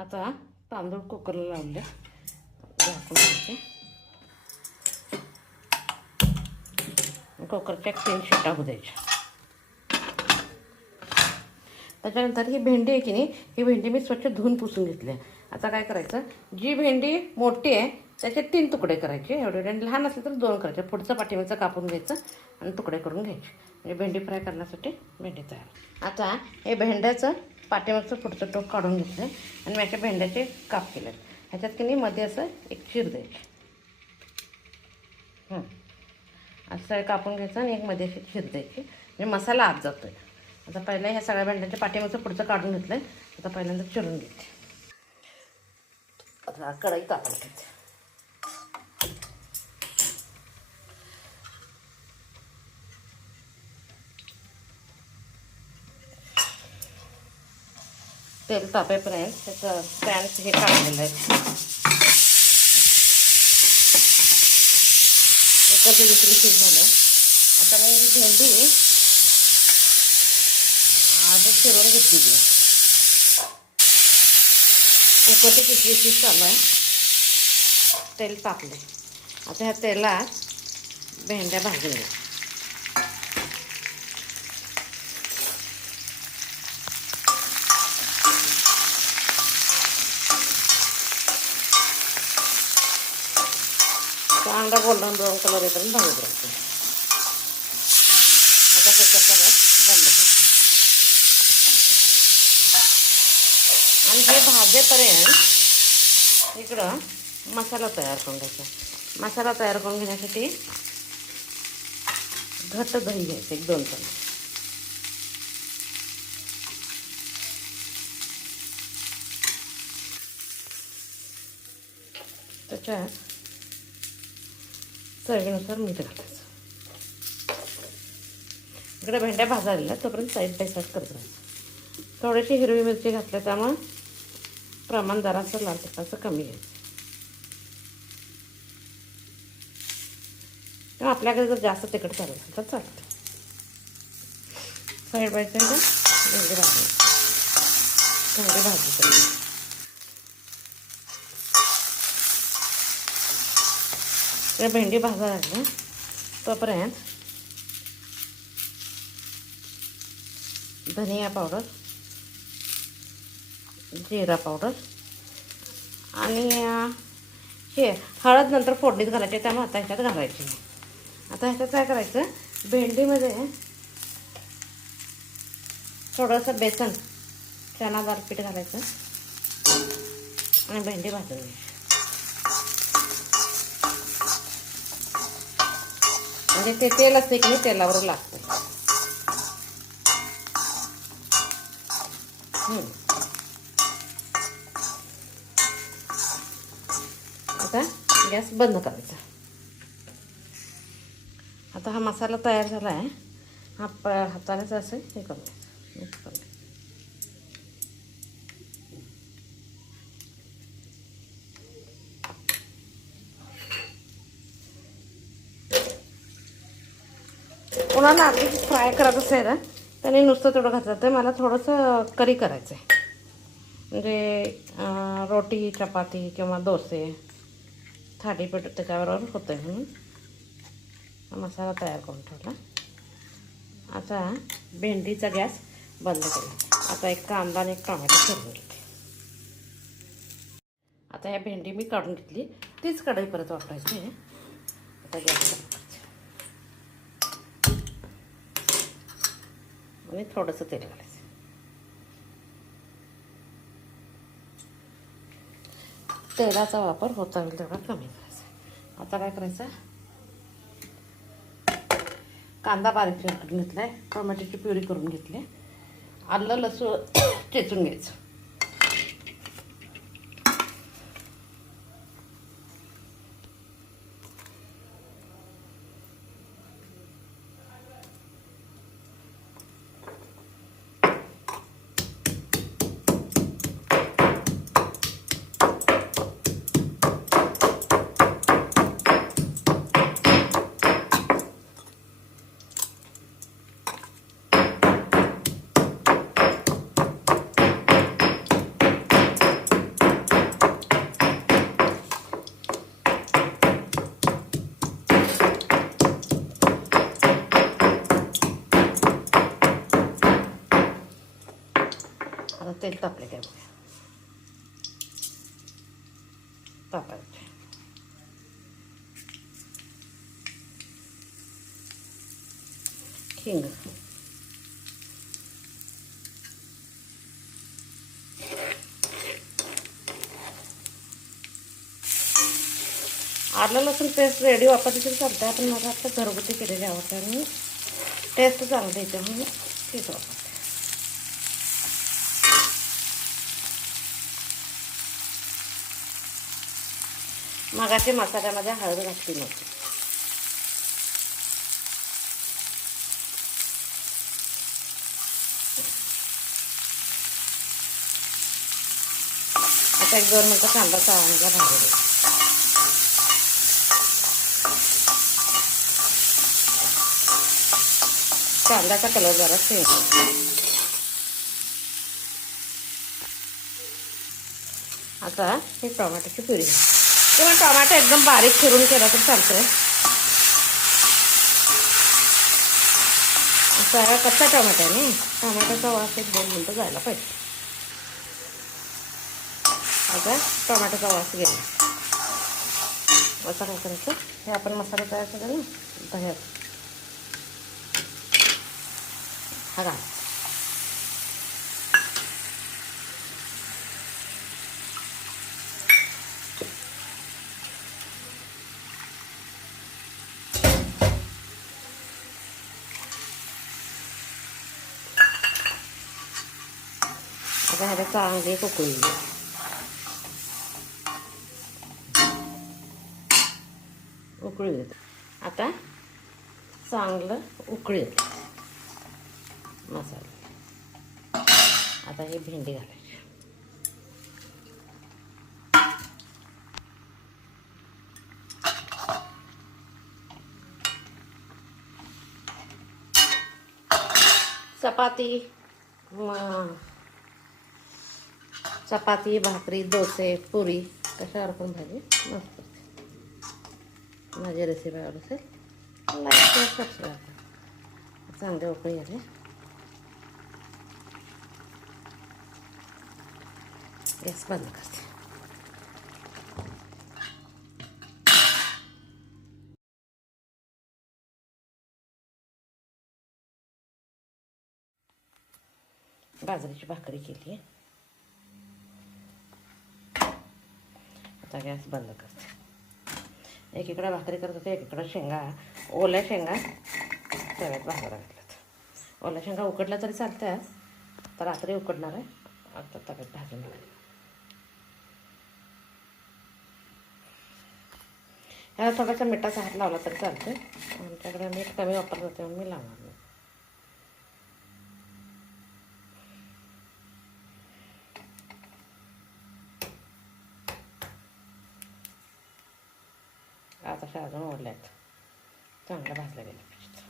आता तांदूळ कुकरला लावले, झाकून घ्यायचे. कुकरच्या 3 शिट्ट्या होऊ द्यायच्या. त्याच्यानंतर ही भेंडी आहे की नाही, ही भेंडी मी स्वच्छ धुवून पुसून घेतली आहे. आता काय करायचं, जी भेंडी मोठी आहे त्याचे 3 तुकडे करायचे, एवढे. आणि लहान असले तर 2 करायचे. पुढचं पाठीमागचं कापून घ्यायचं आणि तुकडे करून घ्यायचे. म्हणजे भेंडी फ्राय करण्यासाठी भेंडी तयार. आता हे भेंड्याचं पाठीमागचं पुढचं टोक काढून घेतलं आहे आणि मी अशा भेंड्याचे काप केले. ह्याच्यात की नाही मध्ये असं एक चीर द्यायची. असं कापून घ्यायचं आणि एक मध्ये अशी चीर द्यायची, म्हणजे मसाला आत जातो आहे. आता पहिला ह्या सगळ्या भेंड्याच्या पाठीमागचं पुढचं काढून घेतलं आहे. आता पहिल्यांदा चिरून घेते. आता कढई तापवून घ्यायची. तेल तापेपर्यंत त्याचं पॅन हे काढलेलं आहे. एकच दुसरी शिज झालं. आता मी ही भेंडी आधी चिरून घेतलेली आहे. कुकरची तिसरी शिज चालू आहे. तेल तापले. आता ह्या तेलात भेंड्या भाजून घ्या. चांगला गोल्डन ब्राऊन कलर येपर्यंत भाजून घ्यायचं. आता कुकरचा गॅस बंद करतो आणि हे भाजेपर्यंत इकडं मसाला तयार करून घ्यायचा. मसाला तयार करून घेण्यासाठी घट्ट दही घ्यायचं 1-2 चमचे. त्याच्यात चवीनुसार मीठ घालायचं. इकडे भेंड्या भाजायला तोपर्यंत साईड बाय साईड करत राहायचं. थोडीशी हिरवी मिरची घातल्या त्यामुळे प्रमाण जरासं लाल तिखटाचं कमी घ्यायचं. किंवा आपल्याकडे जर जास्त तिखट चालू असेल तर चालतं. साईड बाय साईड भेंडी भाजली. चांगली भाजी करायची. भेंडी भाजायला लागली तोपर्यंत धनिया पावडर, जिरा पावडर आणि हे हळद नंतर फोडणीत घालायची, त्यामुळे आता ह्याच्यात घालायची. आता ह्याच्यात काय करायचं, भेंडीमध्ये थोडंसं बेसन, चना डाळ पीठ घालायचं आणि भेंडी भाजून घ्यायची. म्हणजे ते तेल असते की नाही तेलावर लागतं. आता गॅस बंद करायचा. आता हा मसाला तयार झाला आहे. हा हातानेच असं हे करून घ्यायचं, मिक्स करून घ्यायचं. कोणाला आधी फ्राय करायचं असेल ना त्याने नुसतं तेवढं घातलं. तर मला थोडंसं करी करायचं आहे, म्हणजे रोटी, चपाती किंवा डोसे, थालीपीठ त्याच्याबरोबर होतं आहे म्हणून मसाला तयार करून ठेवला. आता भेंडीचा गॅस बंद केला. आता एक कांदा आणि एक टोमॅटो चिरून घेते. आता ह्या भेंडी मी काढून घेतली, तीच कढई परत वापरायची आहे. आता गॅस बंद करायचं आणि थोडंसं तेल घालायचं. तेलाचा वापर होता होईल तेवढा कमी करायचा. आता काय करायचं, कांदा बारीक करून घेतला आहे, टोमॅटोची प्युरी करून घेतली, आलं लसूण चेचून घ्यायचं. तेल तापले काय बघा. तापायचे. हिंग. आलं लसूण पेस्ट रेडी वापरली तरी चालतं. आपण मला आता घरगुती केलेली आवडते आणि टेस्ट चांगली येते म्हणून तीच वापरते. मगाशी मसाल्यामध्ये हळद घातली नव्हती. आता 1-2 मिनटं कांदा चाळणीला भाजू दे. कांद्याचा कलर जरा चेंज होतो. आता हे टोमॅटोची प्युरी किंवा टोमॅटो एकदम बारीक चिरून केला तर चालतंय. सगळा कच्चा टोमॅटो आहे ना, टोमॅटोचा वास 1-2 मिनटं जायला पाहिजे. आता टोमॅटोचा वास गेला. आता काय करायचं, हे आपण मसाला तयार केला ना दह्यात हा घाल. आता ह्याला चांगली उकळी उकळी येते. आता चांगलं उकळी येते मसाला. आता ही भेंडी घालायची. चपाती भाकरी डोसे पुरी कशावर पण भाजी मस्त. माझी रेसिपी आवडत असेल लाईक शेअर सबस्क्राईब करा. चांगले उकळी आले. गॅस बंद करते. बाजरीची भाकरी केली. आता गॅस बंद करते. एकीकडे भाकरी करत होते, एकीकडे शेंगा ओल्या शेंगा तव्यात भाजायला घातल्यात. ओल्या शेंगा उकडल्या तरी चालतात, तर रात्री उकडणार आहे. आता तव्यात भाजून घालायला. ह्याला थोडासा मिठाचा हात लावला तरी चालतं. आमच्याकडे मीठ कमी वापरलं जाते म्हणून मी लावणार नाही. आता अजून ओढल्यात, चांगलं भाजलं गेलं पाहिजे.